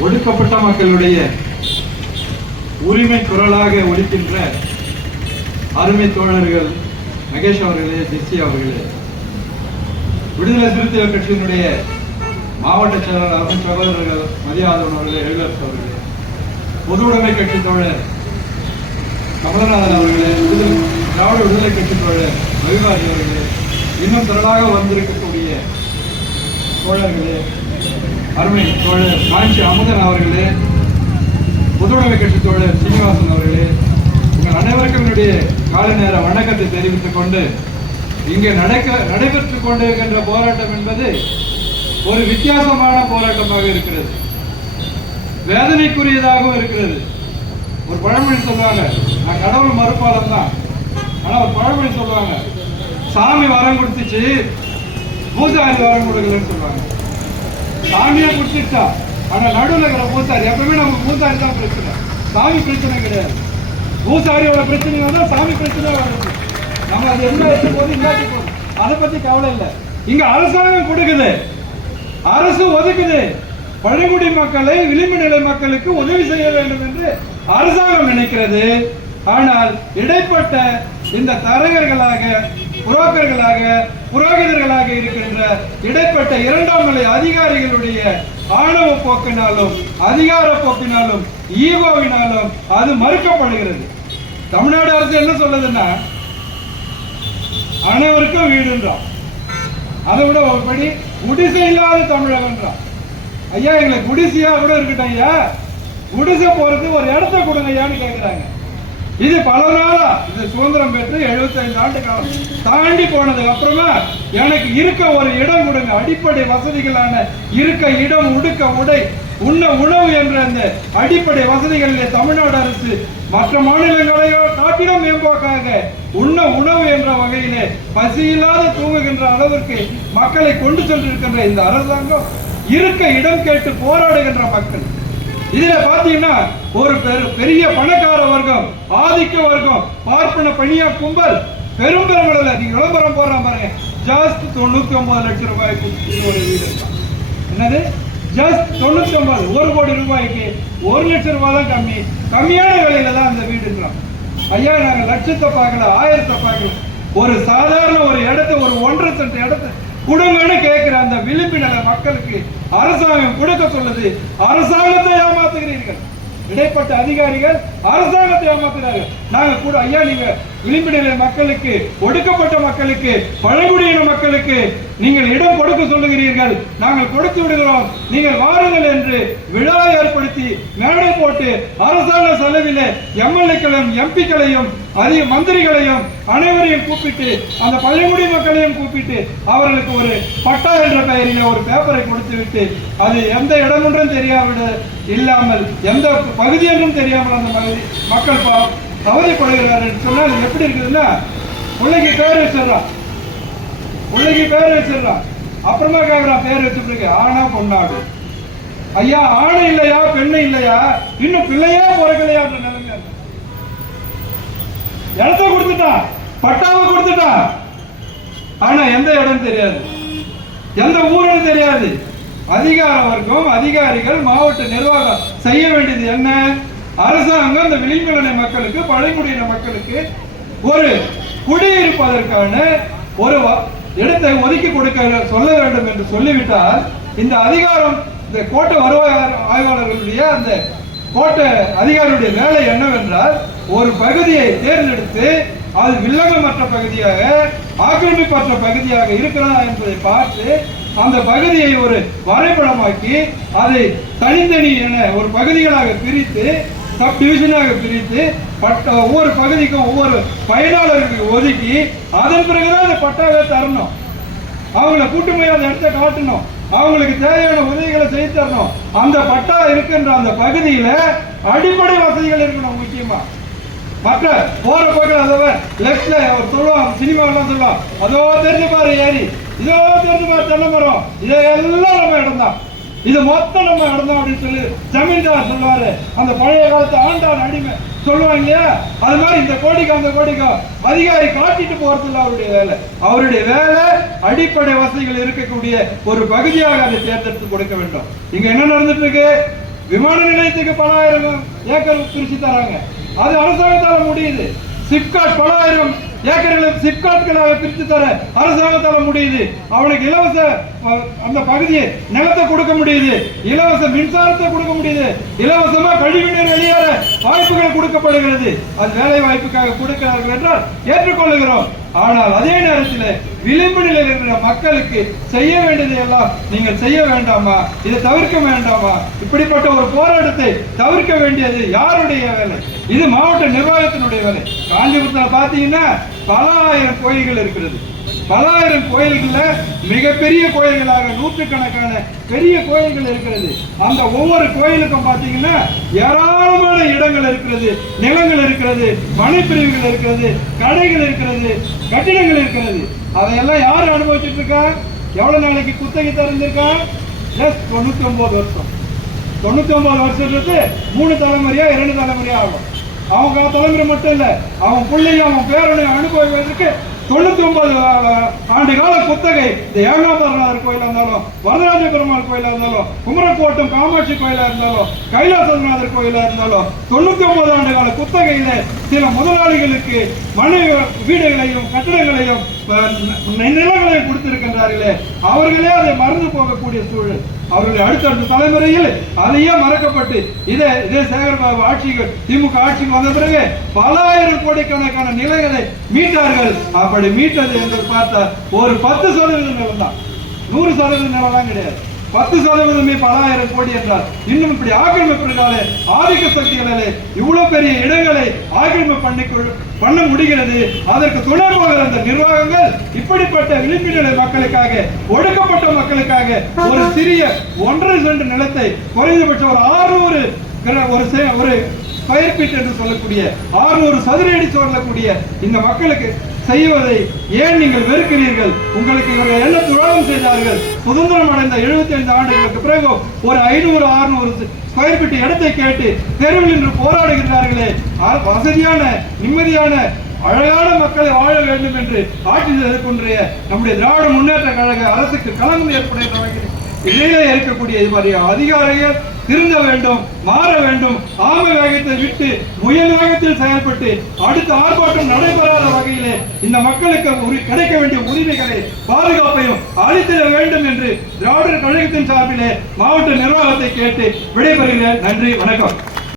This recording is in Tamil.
ஒடுக்கப்பட்ட மக்களுடைய உரிமை குரலாக ஒழிக்கின்ற அருமை தோழர்கள் மகேஷ் அவர்களே ஜெஸ்ஸி அவர்களே. விடுதலை சிறுத்தைகள் கட்சியினுடைய மாவட்ட செயலாளர் அருமை சகோதரர்கள் மதியாதவன் அவர்களே எழுதரசு அவர்களே. பொது உடைமை கட்சி தோழர் கமலநாதன் அவர்களே விடுதலை திராவிட விடுதலை கட்சி தோழர் ரவிராஜ் அவர்களே இன்னும் திரளாக வந்திருக்கக்கூடிய தோழர்களே அருமை தோழர் காஞ்சி அமுதன் அவர்களே பொதுவுடைமை கட்சி தோழர் சீனிவாசன் அவர்களே உங்கள் அனைவருக்கும் என்னுடைய காலை நேர வணக்கத்தை தெரிவித்துக் கொண்டு இங்கே நடக்க நடைபெற்றுக் கொண்டிருக்கின்ற போராட்டம் என்பது ஒரு வித்தியாசமான போராட்டமாக இருக்கிறது. வேதனைக்குரியதாகவும் இருக்கிறது. ஒரு பழமொழி சொல்லுவாங்க நான் கடவுள் மறுப்பாளம் தான். ஆனால் ஒரு பழமொழி சொல்லுவாங்க சாமி வரம் கொடுத்துச்சு பூசாரி வரம் கொடுக்கலன்னு சொல்லுவாங்க. சாமியா கொடுத்துட்டா ஆனா நடுவில் இருக்கிற பூசாரி எப்பவுமே நமக்கு பூசாரி தான் பிரச்சனை. சாமி பிரச்சனை கிடையாது. பூசாரியோட பிரச்சனை தான் சாமி பிரச்சனை வருது நம்ம அது என்ன எடுத்து போது இல்லாட்டி அதை பத்தி கவலை இல்லை. இங்க அரசாங்கம் கொடுக்குது. அரசு ஒதுக்குது. பழங்குடி மக்களை விளிம்பு நிலை மக்களுக்கு உதவி செய்ய வேண்டும் என்று அரசாங்கம் நினைக்கிறது. ஆனால் இடைப்பட்ட இந்த தரகர்களாக புரோக்கர்களாக புரோகிதர்களாக இருக்கின்ற இடைப்பட்ட இரண்டாம் நிலை அதிகாரிகளுடைய ஆணவ போக்கினாலும் அதிகார போக்கினாலும் ஈகோவினாலும் அது மறுக்கப்படுகிறது. தமிழ்நாடு அரசு என்ன சொல்லுதுன்னா அனைவருக்கும் வீடுன்றான். அதை விட ஒருபடி குடிசை இல்லாத தமிழகன்றான். ஐயா எங்களுக்கு குடிசையா கூட இருக்கட்டும் ஐயா. குடிசை போறதுக்கு ஒரு இடத்த கொடுங்க ஐயான்னு கேட்கிறாங்க இது பல நாளா இது சுதந்திரம் பெற்று 75 ஆண்டு காலம் தாண்டி போனதுக்கு அப்புறமா எனக்கு இருக்க ஒரு இடம் கொடுங்க. அடிப்படை வசதிகளான இருக்க இடம் உடுக்க உடை உண்ண உணவு என்ற அந்த அடிப்படை வசதிகளிலே தமிழ்நாடு அரசு மற்ற மாநிலங்களையோ காட்டிலும் மேம்போக்காக உண்ண உணவு என்ற வகையிலே பசியில்லாத தூங்குகின்ற அளவிற்கு மக்களை கொண்டு சென்றிருக்கின்ற இந்த அரசாங்கம் இருக்க இடம் கேட்டு போராடுகின்ற மக்கள். இதுல பாத்தீங்கன்னா ஒரு பெரு- பெரிய பணக்கார வர்க்கம் ஆதிக்க வர்க்கம் பார்ப்பன பணியா கும்பல் பெரும் பெருமளவுல நீங்க விளம்பரம் போடுற பாருங்க. ஜாஸ்ட் தொண்ணூத்தி ஒன்பது லட்சம் ரூபாய்க்கு ஒரு வீடு என்னது? ஜஸ்ட் தொண்ணூத்தி ஒன்பது ஒரு கோடி ரூபாய்க்கு ஒரு லட்சம் ரூபாய் தான் கம்மி. கம்மியான விலையில தான் அந்த வீடு இருக்கிறோம் ஐயா நாங்க லட்சத்தை பார்க்கல ஆயிரத்தை பார்க்கல. ஒரு சாதாரண ஒரு இடத்த ஒரு ஒன்றரை சென்ட் இடத்த கொடுங்கன்னு கேட்கிற அந்த விளிம்பினரை மக்களுக்கு அரசாங்கம் கொடுக்க சொல்லுது. அரசாங்கத்தை ஏமாத்துகிறீர்கள். இடைப்பட்ட அதிகாரிகள் அரசாங்கத்தை ஏமாத்துகிறார்கள். நாங்க கூட ஐயா நீங்க விளிம்பு மக்களுக்கு ஒடுக்கப்பட்ட மக்களுக்கு பழங்குடியின மக்களுக்கு நீங்கள் இடம் கொடுக்க சொல்லுகிறீர்கள். நாங்கள் கொடுத்து விடுகிறோம். நீங்கள் வாருங்கள் என்று விழா ஏற்படுத்தி மேடை போட்டு அரசாங்க செலவில் எம்எல்ஏக்களையும் எம்பிக்களையும் அதிக மந்திரிகளையும் அனைவரையும் கூப்பிட்டு அந்த பழங்குடி மக்களையும் கூப்பிட்டு அவர்களுக்கு ஒரு பட்டா என்ற பெயரில் ஒரு பேப்பரை கொடுத்து விட்டு அது எந்த இடமென்றும் தெரியாவிட இல்லாமல் எந்த பகுதி என்றும் தெரியாமல் அந்த மக்கள் கவலைப்படுகிறார் என்று சொன்னால் எப்படி இருக்குதுன்னா பிள்ளைக்கு பேர் வச்சிடறான். பிள்ளைக்கு பேர் வச்சிடறான். அப்புறமா கேட்குறான் பேர் வச்சுட்டு ஆனா பொண்ணாடு ஐயா ஆணை இல்லையா பெண்ணு இல்லையா? இன்னும் பிள்ளையா பிறக்கலையா நிலைமையா இடத்த கொடுத்துட்டான். பட்டாவை கொடுத்துட்டான். ஆனா எந்த இடம் தெரியாது. எந்த ஊருன்னு தெரியாது. அதிகார வர்க்கம் அதிகாரிகள் மாவட்ட நிர்வாகம் செய்ய வேண்டியது என்ன? அரசாங்கம் அந்த விளிம்புநிலை மக்களுக்கு பழங்குடியின மக்களுக்கு ஒரு குடியிருப்பதற்கான ஒரு இடத்தை ஒதுக்கி கொடுக்க சொல்ல வேண்டும் என்று சொல்லிவிட்டால் இந்த அதிகாரம் இந்த கோட்டை வருவாய் ஆய்வாளர்களுடைய அந்த கோட்டை அதிகாரியுடைய வேலை என்னவென்றால் ஒரு பகுதியை தேர்ந்தெடுத்து அது வில்லங்கமற்ற பகுதியாக ஆக்கிரமிப்பற்ற பகுதியாக இருக்கிறதா என்பதை பார்த்து அந்த பகுதியை ஒரு வரைபடமாக்கி அதை தனித்தனி என ஒரு பகுதிகளாக பிரித்து சப் டிவிஷனாக பிரித்து பட்ட ஒவ்வொரு பகுதிக்கும் ஒவ்வொரு பயனாளர்களுக்கு ஒதுக்கி அதன் பிறகுதான் அந்த பட்டாவை தரணும். அவங்கள கூட்டுமையை அந்த இடத்த காட்டணும். அவங்களுக்கு தேவையான உதவிகளை செய்து தரணும். அந்த பட்டா இருக்கின்ற அந்த பகுதியில அடிப்படை வசதிகள் இருக்கணும் முக்கியமா. மற்ற போற போக்கில் அதோ லெஃப்ட்ல அவர் சொல்லுவான் சினிமாலாம் சொல்லுவான் அதோ தெரிஞ்சு பாரு ஏரி. இதோ தெரிஞ்சு பாரு தென்னை மரம். இதெல்லாம் நம்ம இடம் தான் இது மொத்தம் நம்ம இடம் அப்படின்னு சொல்லி ஜமீன்தார் சொல்லுவாரு. அந்த பழைய காலத்து ஆண்டான் அடிமை சொல்லுவாங்க இல்லையா? அது மாதிரி இந்த கோடிக்கும் அந்த கோடிக்கும் அதிகாரி காட்டிட்டு போறது அவருடைய வேலை. அவருடைய வேலை அடிப்படை வசதிகள் இருக்கக்கூடிய ஒரு பகுதியாக அதை தேர்ந்தெடுத்து கொடுக்க வேண்டும். இங்க என்ன நடந்துட்டு இருக்கு விமான நிலையத்துக்கு பலாயிரம் ஏக்கர் பிரிச்சு தராங்க. அது அரசாங்கத்தால முடியுது. சிப்காட் பலாயிரம் ஏக்கர்களை சிப்காட்களாக பிரித்து தர அரசாங்கத்தால முடியுது. அவனுக்கு இலவச அந்த பகுதியை நிலத்தை கொடுக்க முடியுது. இலவச மின்சாரத்தை கொடுக்க முடியுது. இலவசமா கழிவுநீர் வெளியேற வாய்ப்புகள் கொடுக்கப்படுகிறது. அது வேலை வாய்ப்புக்காக கொடுக்கிறார்கள் என்றால் ஏற்றுக்கொள்ளுகிறோம். ஆனால் அதே நேரத்தில் விளிம்பு நிலையில் இருக்கிற மக்களுக்கு செய்ய வேண்டியதை எல்லாம் நீங்கள் செய்ய வேண்டாமா? இதை தவிர்க்க வேண்டாமா? இப்படிப்பட்ட ஒரு போராட்டத்தை தவிர்க்க வேண்டியது யாருடைய வேலை? இது மாவட்ட நிர்வாகத்தினுடைய வேலை. காஞ்சிபுரத்தில் பார்த்தீங்கன்னா பல ஆயிரம் கோயில்கள் இருக்கிறது. பலாயிரம் கோயில்களில் மிகப்பெரிய கோயில்களாக நூற்றுக்கணக்கான பெரிய கோயில்கள் இருக்கிறது. அந்த ஒவ்வொரு கோயிலுக்கும் பார்த்தீங்கன்னா ஏராளமான இடங்கள் இருக்கிறது. நிலங்கள் இருக்கிறது மனைப்பிரிவுகள் இருக்கிறது கடைகள் இருக்கிறது கட்டிடங்கள் இருக்கிறது. அதையெல்லாம் யார் அனுபவிச்சுட்டு இருக்கா எவ்வளோ நாளைக்கு குத்தகை திறந்திருக்கா? எஸ் தொண்ணூத்தி ஒன்பது வருஷம். தொண்ணூத்தி ஒன்பது வருஷத்துக்கு மூணு தலைமுறையா இரண்டு தலைமுறையா ஆகும். அவங்க தலைமுறை மட்டும் இல்லை அவன் பிள்ளைங்க அவன் பேரனையும் அனுபவிப்பதற்கு தொண்ணூத்தி ஒன்பது ஆண்டு கால குத்தகை இந்த ஏகாம்பரநாதர் கோயிலா இருந்தாலும் வரதராஜ பெருமாள் கோயிலா இருந்தாலும் குமரக்கோட்டம் காமாட்சி கோயிலா இருந்தாலும் கைலாசநாதர் கோயிலா இருந்தாலும் தொண்ணூத்தி ஒன்பது ஆண்டு கால குத்தகையில சில முதலாளிகளுக்கு மனை வீடுகளையும் கட்டிடங்களையும் நில நி- கொடுத்திருக்கின்றார்களே அவர்களே அதை மறந்து போகக்கூடிய சூழல். அவர்கள் அடுத்தடுத்த தலைமுறையில் அதையே மறக்கப்பட்டு இதே இதே சேகர்பாபு ஆட்சிகள் திமுக ஆட்சிக்கு வந்த பிறகு பல ஆயிரம் கோடிக்கணக்கான நிலைகளை மீட்டார்கள். அப்படி மீட்டது என்று பார்த்தா ஒரு பத்து சதவீத நிலம் தான். நூறு சதவீத நிலம்லாம் கிடையாது. பத்து சதவீதமே பல ஆயிரம் கோடி என்றால் இன்னும் இப்படி ஆக்கிரமிப்பினாலே ஆதிக்க சக்திகளாலே இவ்வளவு பெரிய இடங்களை ஆக்கிரமிப்பு பண்ணி பண்ண முடிகிறது. அதற்கு துணை போகிற அந்த நிர்வாகங்கள் இப்படிப்பட்ட விளிம்பிநிலை மக்களுக்காக ஒடுக்கப்பட்ட மக்களுக்காக ஒரு சிறிய ஒன்றரை சென்று நிலத்தை குறைந்தபட்சம் ஒரு ஆறுநூறு ஒரு செ- ஒரு ஸ்கொயர் ஃபீட் என்று சொல்லக்கூடிய ஆறுநூறு சதுர அடி சொல்லக்கூடிய இந்த மக்களுக்கு செய்வதை ஏன் நீங்கள் வெறுக்கிறீர்கள்? உங்களுக்கு இவர்கள் என்ன துரோகம் செய்தார்கள்? சுதந்திரம் அடைந்த 75 ஐந்து ஆண்டுகளுக்கு பிறகு ஒரு ஐநூறு அறுநூறு ஸ்கொயர் ஃபீட் இடத்தை கேட்டு தெருவில் நின்று போராடுகிறார்களே. வசதியான நிம்மதியான அழகான மக்களை வாழ வேண்டும் என்று ஆட்சி செய்து நம்முடைய திராவிட முன்னேற்ற கழக அரசுக்கு களங்கம் ஏற்படுகின்ற இடையில இருக்கக்கூடிய இது மாதிரி அதிகாரிகள் திருந்த வேண்டும் மாற வேண்டும் ஆம வேகத்தை விட்டு முயல் வேகத்தில் செயல்பட்டு அடுத்த ஆர்ப்பாட்டம் நடைபெறாத வகையிலே இந்த மக்களுக்கு உரி- கிடைக்க வேண்டிய உரிமைகளை பாதுகாப்பையும் அளித்திட வேண்டும் என்று திராவிடர் கழகத்தின் சார்பிலே மாவட்ட நிர்வாகத்தை கேட்டு விடைபெறுகிறேன். நன்றி வணக்கம்.